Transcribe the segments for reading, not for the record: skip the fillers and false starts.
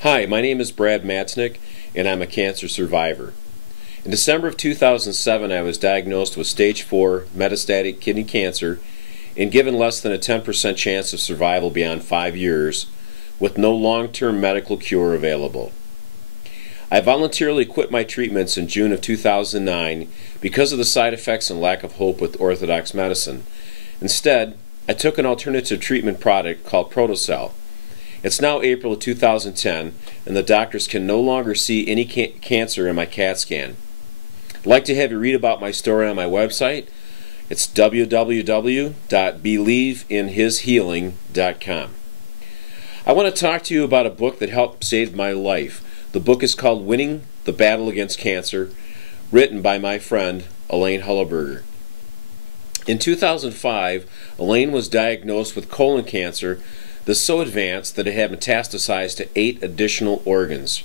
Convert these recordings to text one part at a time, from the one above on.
Hi, my name is Brad Matznick, and I'm a cancer survivor. In December of 2007, I was diagnosed with stage 4 metastatic kidney cancer and given less than a 10% chance of survival beyond 5 years, with no long-term medical cure available. I voluntarily quit my treatments in June of 2009 because of the side effects and lack of hope with orthodox medicine. Instead, I took an alternative treatment product called Protocell. It's now April of 2010, and the doctors can no longer see any cancer in my CAT scan. I'd like to have you read about my story on my website. It's www.believeinhishealing.c. I want to talk to you about a book that helped save my life. The book is called Winning the Battle Against Cancer, written by my friend Elaine Hulleberger. In 2005, Elaine was diagnosed with colon cancer that's so advanced that it had metastasized to 8 additional organs.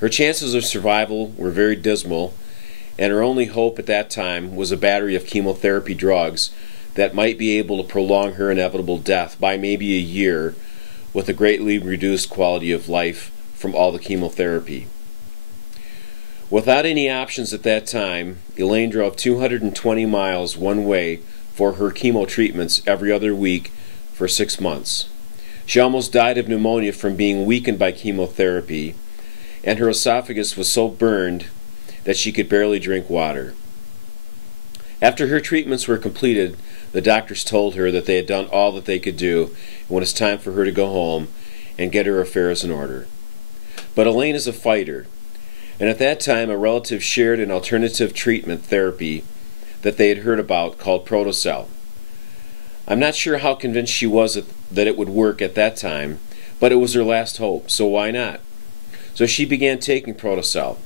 Her chances of survival were very dismal, and her only hope at that time was a battery of chemotherapy drugs that might be able to prolong her inevitable death by maybe a year with a greatly reduced quality of life from all the chemotherapy. Without any options at that time, Elaine drove 220 miles one way for her chemo treatments every other week for 6 months. She almost died of pneumonia from being weakened by chemotherapy, and her esophagus was so burned that she could barely drink water. After her treatments were completed, the doctors told her that they had done all that they could do, and when it's time for her to go home and get her affairs in order. But Elaine is a fighter, and at that time a relative shared an alternative treatment therapy that they had heard about called Protocell. I'm not sure how convinced she was that it would work at that time, but it was her last hope, so why not? So she began taking Protocell.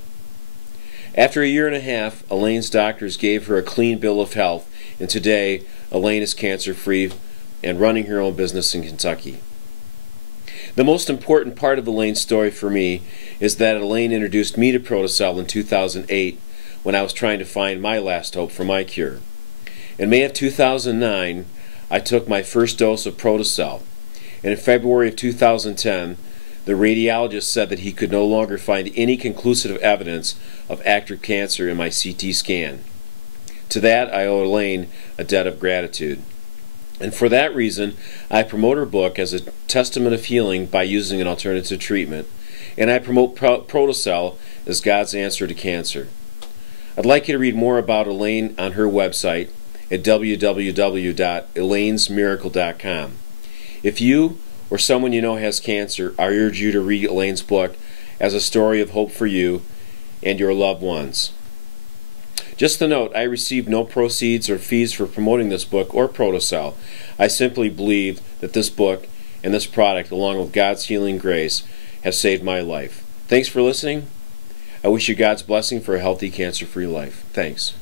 After a year and a half, Elaine's doctors gave her a clean bill of health, and today Elaine is cancer-free and running her own business in Kentucky. The most important part of Elaine's story for me is that Elaine introduced me to Protocell in 2008 when I was trying to find my last hope for my cure. In May of 2009, I took my first dose of Protocell, and in February of 2010, the radiologist said that he could no longer find any conclusive evidence of active cancer in my CT scan. To that, I owe Elaine a debt of gratitude. And for that reason, I promote her book as a testament of healing by using an alternative treatment, and I promote Protocell as God's answer to cancer. I'd like you to read more about Elaine on her website at www.elainesmiracle.com. If you or someone you know has cancer, I urge you to read Elaine's book as a story of hope for you and your loved ones. Just a note, I received no proceeds or fees for promoting this book or Protocell. I simply believe that this book and this product, along with God's healing grace, have saved my life. Thanks for listening. I wish you God's blessing for a healthy, cancer-free life. Thanks.